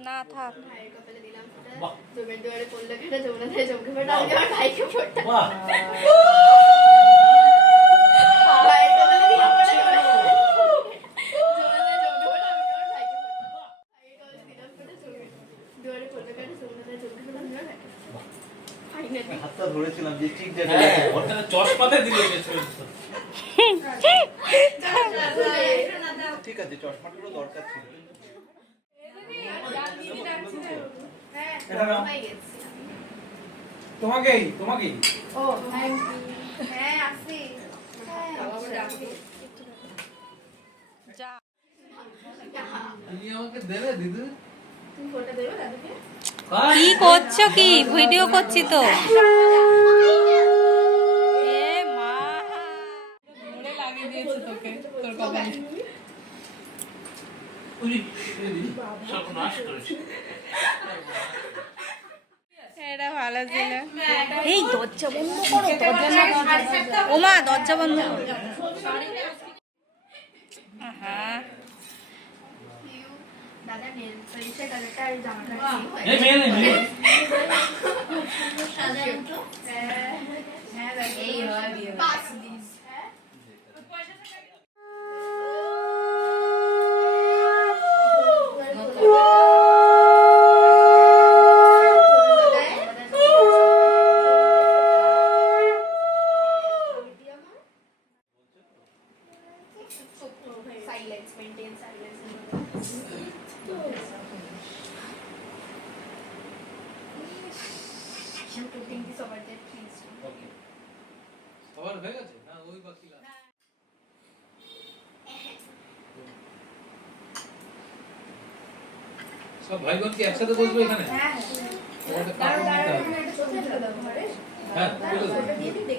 না থাক। হাতটা ধরেছিলাম যে ঠিক হ্যাঁ, জায়গায় চশমাতে দিলে ঠিক আছে চশমাটারও দরকার ছিল হ্যাঁ, এটা নাও। হয়ে গেছে। তোমাকেই তোমাকেই ও, হ্যাঁ, আসি। হ্যাঁ, আসি। যা তুমি আমাকে দেবে দিদি তুমি ফোঁটা দেবে দাদুকে? কি করছ কি ভিডিও করছি তো এ লাগিয়ে দিয়েছে তোকে তোর কপালে এটা ভালো ছিল। এই দরজা বন্ধ করো দরজা ওমা দরজা বন্ধ করো। দাদা নেল পলিশের কালারটা আর জামাটা Silence, maintain silence. I'm putting this over there, please. ওকে সবার হয়ে গেছে না ওই বাকি লাগে সব ভাই বোন কি একসাথে বসবো এখানে হ্যাঁ তোমাদের